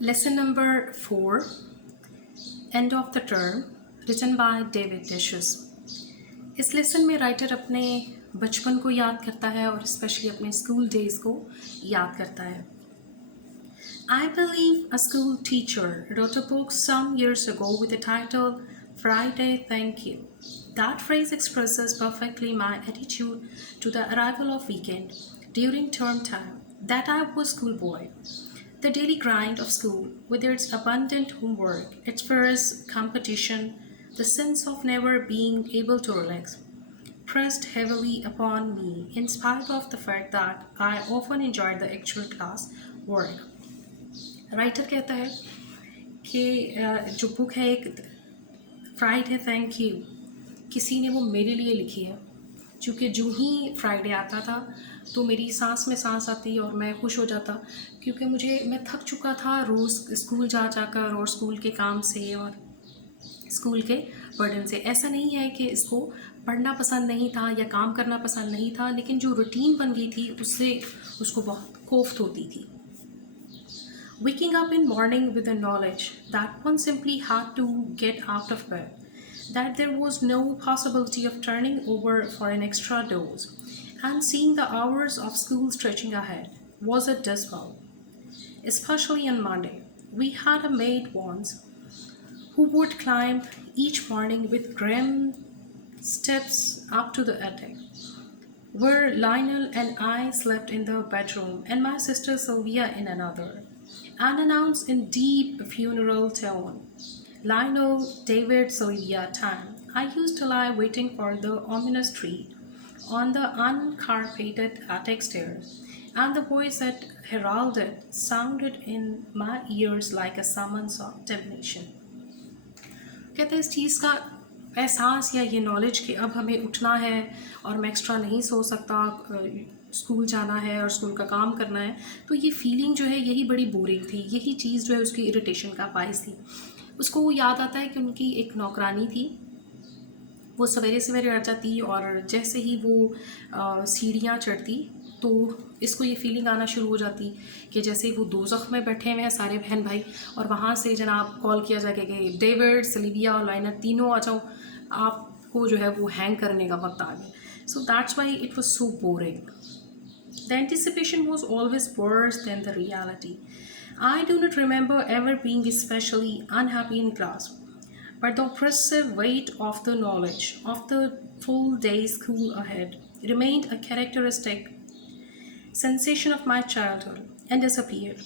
Lesson number 4, End of the Term, written by David Dishes. इस लेसन में राइटर अपने बचपन को याद करता है और स्पेशली अपने स्कूल डेज को याद करता है. I believe a school teacher wrote a book some years ago with the title Friday Thank You. That phrase expresses perfectly my attitude to the arrival of weekend during term time, that I was schoolboy. The daily grind of school, with its abundant homework, its fierce competition, the sense of never being able to relax, pressed heavily upon me in spite of the fact that I often enjoyed the actual class work. Writer कहता है कि जो बुक है एक Friday thank you किसी ने वो मेरे लिए लिखी है, क्योंकि जो ही फ्राइडे आता था तो मेरी सांस में सांस आती और मैं खुश हो जाता, क्योंकि मैं थक चुका था रोज़ स्कूल जा जाकर और स्कूल के काम से और स्कूल के बर्डन से. ऐसा नहीं है कि इसको पढ़ना पसंद नहीं था या काम करना पसंद नहीं था, लेकिन जो रूटीन बन गई थी उससे उसको बहुत कोफ्त होती थी. Waking up in morning with the knowledge that one simply had to get out of bed, that there was no possibility of turning over for an extra dose, and seeing the hours of school stretching ahead was a dismal. Especially on Monday, we had a maid once who would climb each morning with grim steps up to the attic, where Lionel and I slept in the bedroom and my sister Sylvia in another, and announced in deep funeral tone, Lionel, David, Sylvia, time. I used to lie waiting for the ominous treat on the uncarpeted attic stairs, and the voice that heralded sounded in my ears like a summons of damnation. कहते हैं इस चीज़ का एहसास या ये नॉलेज कि अब हमें उठना है और मैं एक्स्ट्रा नहीं सो सकता, स्कूल जाना है और स्कूल का काम करना है, तो ये फीलिंग जो है यही बड़ी बोरिंग थी, यही चीज़ जो है उसकी इरिटेशन का बायस थी. उसको याद आता है कि उनकी एक नौकरानी थी, वो सवेरे सवेरे आ जाती और जैसे ही वो सीढ़ियाँ चढ़ती तो इसको ये फीलिंग आना शुरू हो जाती कि जैसे वो दोज़ख में बैठे हुए हैं सारे बहन भाई, और वहाँ से जनाब कॉल किया जाएगा कि डेविड, सिल्विया और लाइनर तीनों आ जाओ, आपको जो है वो हैंग करने का वक्त आ गया. So that's why it was so boring. The anticipation was always worse than the reality. I do not remember ever being especially unhappy in class, but the oppressive weight of the knowledge of the full day school ahead remained a characteristic sensation of my childhood and disappeared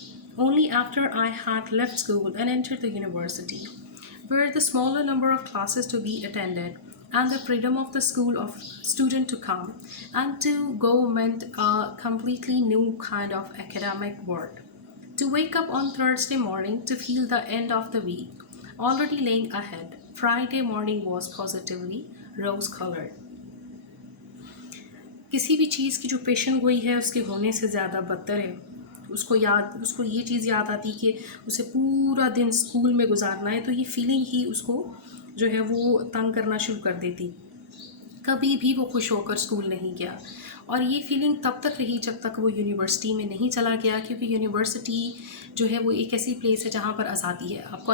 only after I had left school and entered the university, where the smaller number of classes to be attended and the freedom of the school of student to come and to go meant a completely new kind of academic world. To wake up on Thursday morning to feel the end of the week already laying ahead, Friday morning was positively rose colored. किसी भी चीज़ की जो पेशन गोई है उसके होने से ज़्यादा बदतर है. उसको ये चीज़ याद आती कि उसे पूरा दिन स्कूल में गुजारना है, तो ये फीलिंग ही उसको जो है वो तंग करना शुरू कर देती. कभी भी वो खुश होकर स्कूल नहीं गया, और ये फीलिंग तब तक रही जब तक वो यूनिवर्सिटी में नहीं चला गया, क्योंकि यूनिवर्सिटी जो है वो एक ऐसी प्लेस है जहाँ पर आज़ादी है. आप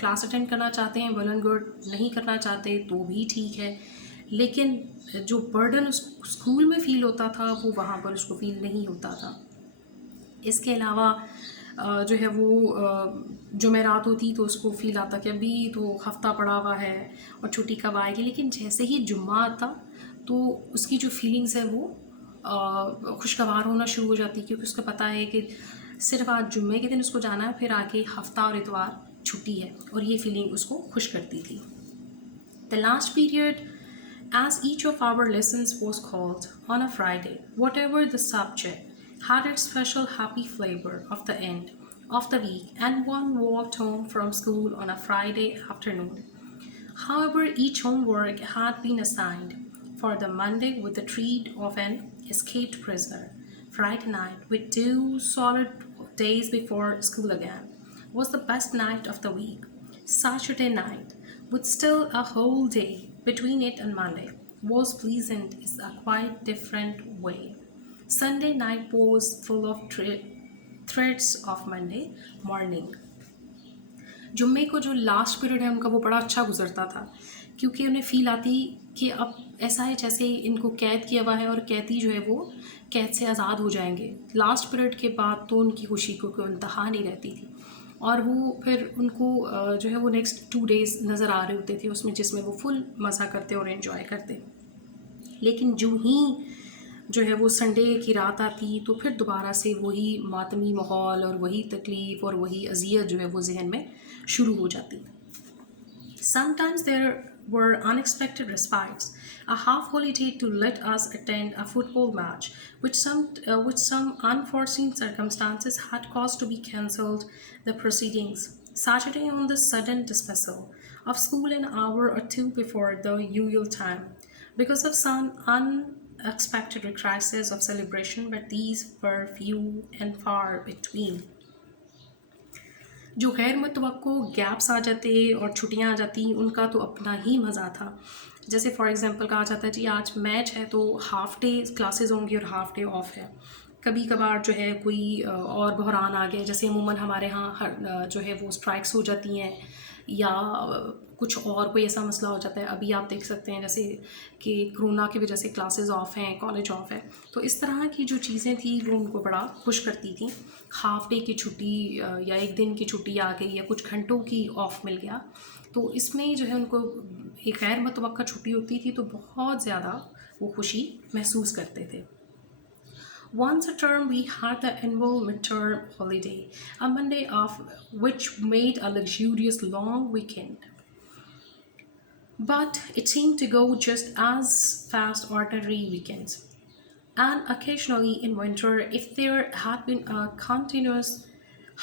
क्लास अटेंड करना चाहते हैं वेल एंड गुड, नहीं करना चाहते तो भी ठीक है, लेकिन जो बर्डन उस स्कूल में फ़ील होता था वो वहाँ पर उसको फ़ील नहीं होता था. इसके अलावा जो है वो जुमेरात होती तो उसको फ़ील आता कि अभी तो हफ़्ता पड़ा हुआ है और छुट्टी कब आएगी, लेकिन जैसे ही जुम्मा आता तो उसकी जो फीलिंग्स है वो खुशगवार होना शुरू हो जाती, क्योंकि उसको पता है कि सिर्फ आज जुम्मे के दिन उसको जाना है, फिर आगे हफ़्ता और इतवार छुट्टी है, और ये फीलिंग उसको खुश करती थी. The last period, as each of our lessons was called on a Friday, whatever the subject, had its special happy flavor of the end of the week, and one walked home from school on a Friday afternoon. However, each homework had been assigned for the Monday with the treat of an escaped prisoner. Friday night, with 2 solid days before school again, was the best night of the week. Saturday night, with still a whole day between it and Monday, was pleasant in a quite different way. Sunday night was full of threads of Monday morning. जुम्मे को जो last period है उनका वो बड़ा अच्छा गुजरता था, क्योंकि उन्हें फ़ील आती कि अब ऐसा है जैसे इनको कैद किया हुआ है और कैदी जो है वो कैद से आज़ाद हो जाएंगे। लास्ट पीरियड के बाद तो उनकी खुशी को कोई इंतहा नहीं रहती थी, और वो फिर उनको जो है वो नेक्स्ट 2 डेज़ नज़र आ रहे होते थे उसमें, जिसमें वो फुल मज़ा करते और इन्जॉय करते। लेकिन जो ही जो है वो संडे की रात आती तो फिर दोबारा से वही मातमी माहौल और वही तकलीफ़ और वही अज़ियत जो है वो जहन में शुरू हो जाती। Sometimes there were unexpected respites, a half holiday to let us attend a football match, which some unforeseen circumstances had caused to be cancelled the proceedings. Saturday on the sudden dismissal of school an hour or two before the usual time, because of some unexpected crisis of celebration, but these were few and far between. जो गैर मुतवक्को गैप्स आ जाते और छुट्टियां आ जाती उनका तो अपना ही मज़ा था। जैसे फॉर एग्ज़ाम्पल कहा जाता है जी आज मैच है तो हाफ़ डे क्लासेस होंगी और हाफ़ डे ऑफ है। कभी कभार जो है कोई और बहरान आ गए, जैसे अमूमन हमारे यहाँ जो है वो स्ट्राइक्स हो जाती हैं, या कुछ और कोई ऐसा मसला हो जाता है। अभी आप देख सकते हैं जैसे कि कोरोना की वजह से क्लासेस ऑफ हैं, कॉलेज ऑफ है, तो इस तरह की जो चीज़ें थी वो उनको बड़ा खुश करती थी। हाफ़ डे की छुट्टी या एक दिन की छुट्टी आ गई या कुछ घंटों की ऑफ मिल गया, तो इसमें जो है उनको एक गैर मुतवक्का छुट्टी होती थी तो बहुत ज़्यादा वो खुशी महसूस करते थे। Once a term, we had the annual midterm holiday, a Monday off, which made a luxurious long weekend. But it seemed to go just as fast ordinary weekends. And occasionally in winter, if there had been a continuous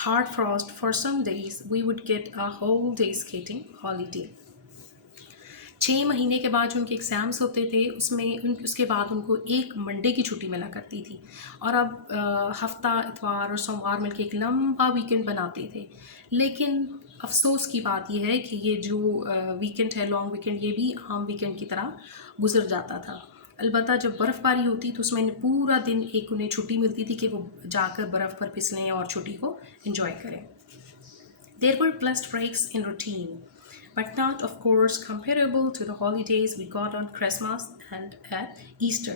hard frost for some days, we would get a whole day skating holiday. 6 महीने के बाद जो उनके एग्ज़ाम्स होते थे उसमें उसके बाद उनको एक मंडे की छुट्टी मिला करती थी, और अब हफ्ता इतवार और सोमवार मिलके एक लंबा वीकेंड बनाते थे। लेकिन अफसोस की बात यह है कि ये जो वीकेंड है, लॉन्ग वीकेंड, ये भी आम वीकेंड की तरह गुजर जाता था। अलबत्ता जब बर्फ़बारी होती तो उसमें पूरा दिन एक उन्हें छुट्टी मिलती थी कि वो जाकर बर्फ़ पर फिसलें और छुट्टी को एंजॉय करें। There were blessed breaks in routine, but not, of course, comparable to the holidays we got on Christmas and at Easter.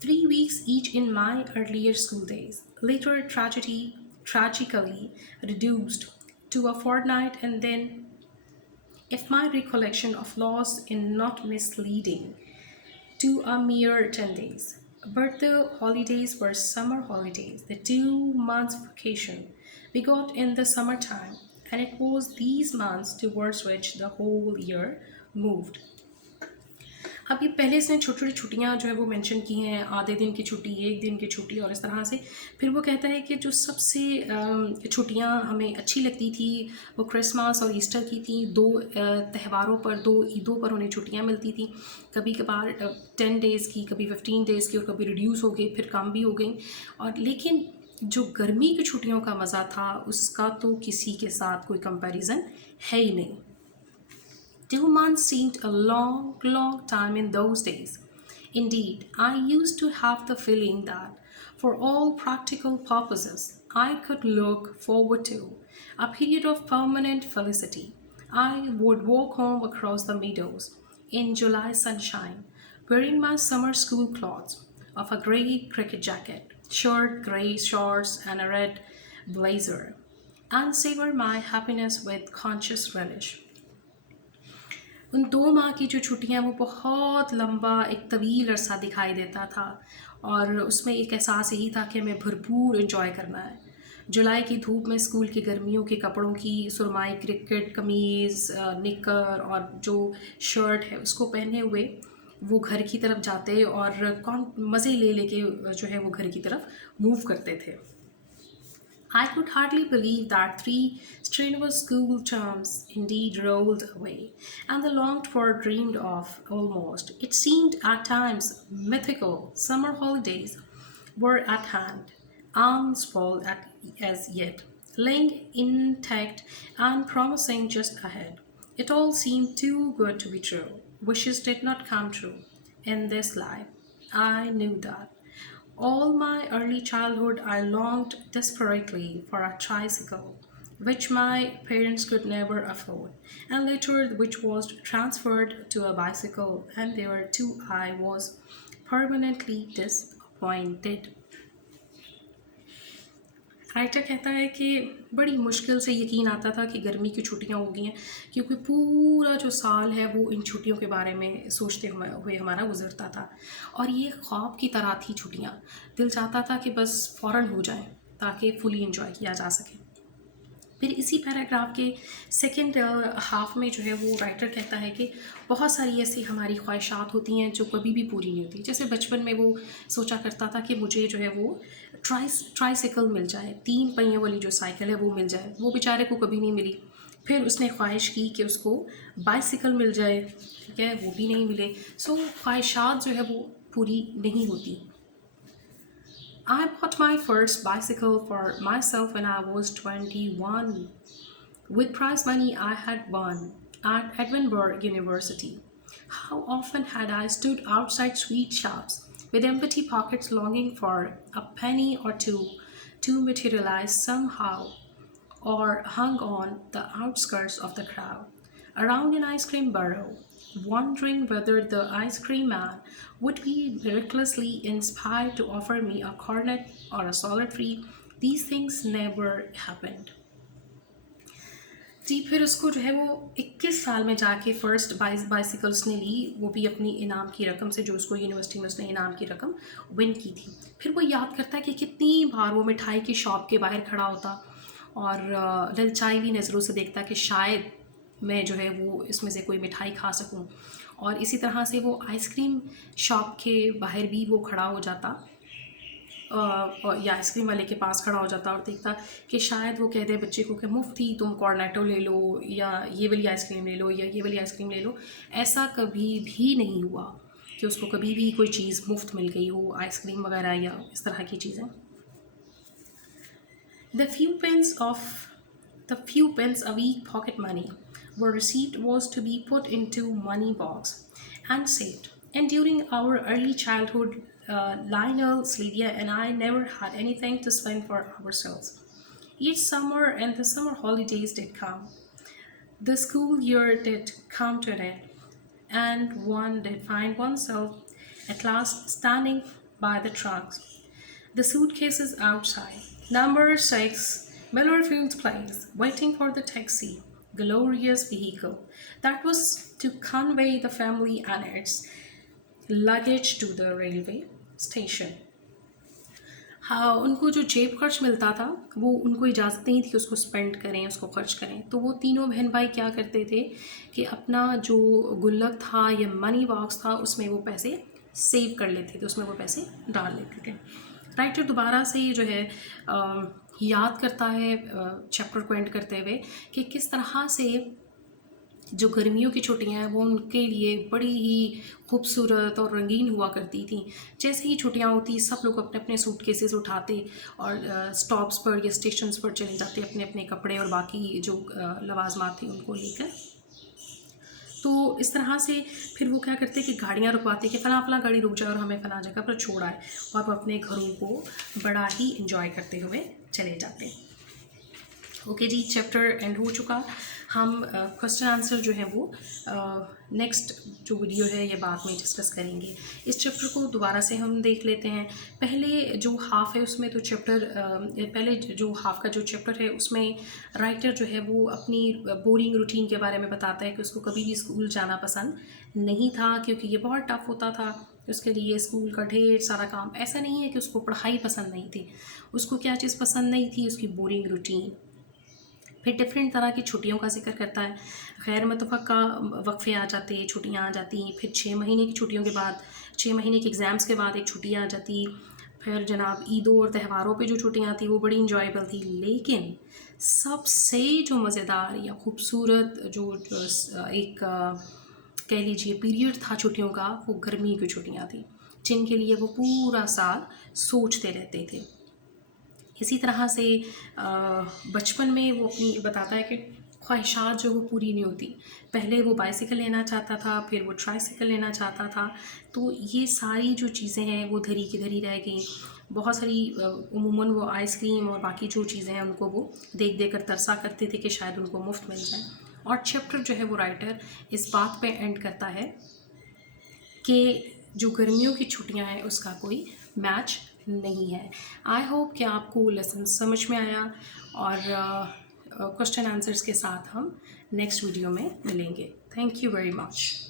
3 weeks each in my earlier school days, later tragically reduced to a fortnight, and then, if my recollection of loss in not misleading, to a mere 10 days. But the holidays were summer holidays, the 2 months vacation we got in the summertime, and it was these months towards which the whole year moved. अब ये पहले इसने छोटी छोटी छुट्टियाँ जो है वो मेंशन की हैं, आधे दिन की छुट्टी, एक दिन की छुट्टी और इस तरह से। फिर वो कहता है कि जो सबसे छुट्टियाँ हमें अच्छी लगती थी वो क्रिसमस और ईस्टर की थी। दो त्योहारों पर, दो ईदों पर उन्हें छुट्टियाँ मिलती थी, कभी कभार 10 डेज़ की, कभी 15 डेज़ की, और कभी रिड्यूस हो गई, फिर कम भी हो गई। और लेकिन जो गर्मी की छुट्टियों का मज़ा था उसका तो किसी के साथ कोई कंपैरिजन है ही नहीं। 2 months seemed a long, long time in those days. Indeed, I used to have the feeling that, for all practical purposes, I could look forward to a period of permanent felicity. I would walk home across the meadows in July sunshine, wearing my summer school clothes of a grey cricket jacket, shirt, grey shorts, and a red blazer, and savor my happiness with conscious relish. उन 2 माह की जो छुट्टियाँ वो बहुत लंबा एक तवील अरसा दिखाई देता था, और उसमें एक एहसास यही था कि हमें भरपूर इन्जॉय करना है। जुलाई की धूप में स्कूल के गर्मियों के कपड़ों की सुरमाई क्रिकेट कमीज़, निकर और जो शर्ट है उसको पहने हुए वो घर की तरफ जाते और कौन मज़े ले लेके जो है वो घर की तरफ मूव करते थे। I could hardly believe that 3 strenuous school terms indeed rolled away, and the longed for, dreamed of, almost, it seemed at times, mythical summer holidays were at hand, unspoiled as yet, lying intact and promising just ahead. It all seemed too good to be true. Wishes did not come true in this life. I knew that. All my early childhood, I longed desperately for a tricycle, which my parents could never afford, and later, which was transferred to a bicycle, and there too I was permanently disappointed. Writer कहता है कि बड़ी मुश्किल से यकीन आता था कि गर्मी की छुट्टियां हो गई हैं, क्योंकि पूरा जो साल है वो इन छुट्टियों के बारे में सोचते हुए हमारा गुजरता था, और ये ख्वाब की तरह थी छुट्टियां। दिल चाहता था कि बस फ़ौरन हो जाएं ताकि फुली इंजॉय किया जा सके। फिर इसी पैराग्राफ के सेकंड हाफ में जो है वो राइटर कहता है कि बहुत सारी ऐसी हमारी ख्वाहिशात होती हैं जो कभी भी पूरी नहीं होती। जैसे बचपन में वो सोचा करता था कि मुझे जो है वो ट्राईसाइकिल मिल जाए, 3 पहियों वाली जो साइकिल है वो मिल जाए। वो बेचारे को कभी नहीं मिली। फिर उसने ख्वाहिश की कि उसको बाइसिकल मिल जाए, ठीक है, वो भी नहीं मिले। सो ख्वाहिशात जो है वो पूरी नहीं होती। I bought my first bicycle for myself when I was 21 with prize money I had won at Edinburgh University. How often had I stood outside sweet shops with empty pockets longing for a penny or two to materialize somehow, or hung on the outskirts of the crowd around an ice cream barrel, wondering whether the ice cream man would be miraculously inspired to offer me a cornet or a solid free. These things never happened. जी, फिर उसको जो है वो 21 साल में जाके first bicycle उसने ली, वो भी अपनी इनाम की रकम से, जो उसको यूनिवर्सिटी में उसने इनाम की रकम विन की थी। फिर वो याद करता है कि कितनी बार वो मिठाई की शॉप के बाहर खड़ा होता और ललचाई हुई नज़रों से देखता कि शायद मैं जो है वो इसमें से कोई मिठाई खा सकूं, और इसी तरह से वो आइसक्रीम शॉप के बाहर भी वो खड़ा हो जाता या आइसक्रीम वाले के पास खड़ा हो जाता और देखता कि शायद वो कह दे बच्चे को कि मुफ्त ही तुम कॉर्नेटो ले लो, या ये वाली आइसक्रीम ले लो, या ये वाली आइसक्रीम ले लो। ऐसा कभी भी नहीं हुआ कि उसको कभी भी कोई चीज़ मुफ्त मिल गई हो, आइसक्रीम वगैरह या इस तरह की चीज़ें। The few pence a week pocket money were received was to be put into money box and saved. And during our early childhood, Lionel, Sylvia, and I never had anything to spend for ourselves. Each summer and the summer holidays did come. The school year did come to an end, and one did find oneself at last standing by the trunks, the suitcases outside. Number 6, Millerfield Place, waiting for the taxi, glorious vehicle that was to convey the family and its luggage to the railway station. हाँ, उनको जो जेब खर्च मिलता था वो उनको इजाज़त नहीं थी उसको स्पेंड करें, उसको खर्च करें। तो वो तीनों बहन भाई क्या करते थे कि अपना जो गुल्लक था या मनी बॉक्स था उसमें वो पैसे सेव कर लेते थे, उसमें वो पैसे डाल लेते थे। राइटर दोबारा से जो है याद करता है चैप्टर को एंड करते हुए कि किस तरह से जो गर्मियों की छुट्टियां हैं वो उनके लिए बड़ी ही खूबसूरत और रंगीन हुआ करती थी। जैसे ही छुट्टियां होती सब लोग अपने अपने सूटकेसेस उठाते और स्टॉप्स पर या स्टेशंस पर चले जाते अपने अपने कपड़े और बाकी जो लवाजमात थी उनको लेकर। तो इस तरह से फिर वो क्या करते कि गाड़ियाँ रुकवाते कि फ़लाँ फ़लाँ गाड़ी रुक जाए और हमें फ़लाँ जगह पर छोड़ आए, और वो अपने घरों को बड़ा ही इंजॉय करते हुए चले जाते। ओके जी, चैप्टर एंड हो चुका। हम क्वेश्चन आंसर जो है वो नेक्स्ट जो वीडियो है ये बाद में डिस्कस करेंगे। इस चैप्टर को दोबारा से हम देख लेते हैं। पहले जो हाफ़ है उसमें तो पहले जो हाफ़ का जो चैप्टर है उसमें राइटर जो है वो अपनी बोरिंग रूटीन के बारे में बताता है कि उसको कभी भी स्कूल जाना पसंद नहीं था, क्योंकि ये बहुत टफ होता था उसके लिए, स्कूल का ढेर सारा काम। ऐसा नहीं है कि उसको पढ़ाई पसंद नहीं थी, उसको क्या चीज़ पसंद नहीं थी, उसकी बोरिंग रूटीन। फिर डिफरेंट तरह की छुट्टियों का जिक्र करता है। गैर मुतफ़क्का वक्फ़े आ जाते, छुट्टियाँ आ जाती। फिर 6 महीने की छुट्टियों के बाद, 6 महीने के एग्ज़ाम्स के बाद एक छुट्टी आ जाती। फिर जनाब ईदों और त्यौहारों पे जो छुट्टियाँ थी वो बड़ी इंजॉयबल थी। लेकिन सबसे जो मज़ेदार या ख़ूबसूरत एक कह लीजिए पीरियड था छुट्टियों का, वो गर्मी की छुट्टियाँ थी, जिनके लिए वो पूरा साल सोचते रहते थे। इसी तरह से बचपन में वो अपनी बताता है कि ख्वाहिशात जो वो पूरी नहीं होती। पहले वो बाइसिकल लेना चाहता था, फिर वो ट्राइसिकल लेना चाहता था, तो ये सारी जो चीज़ें हैं वो धरी की धरी रह गई। बहुत सारी उमूमन वो आइसक्रीम और बाकी जो चीज़ें हैं उनको वो देख देख कर तरसा करते थे कि शायद उनको मुफ्त मिल जाए। और चैप्टर जो है वो राइटर इस बात पे एंड करता है कि जो गर्मियों की छुट्टियां हैं उसका कोई मैच नहीं है। आई होप कि आपको लेसन समझ में आया, और क्वेश्चन आंसर्स के साथ हम नेक्स्ट वीडियो में मिलेंगे। Thank you very much.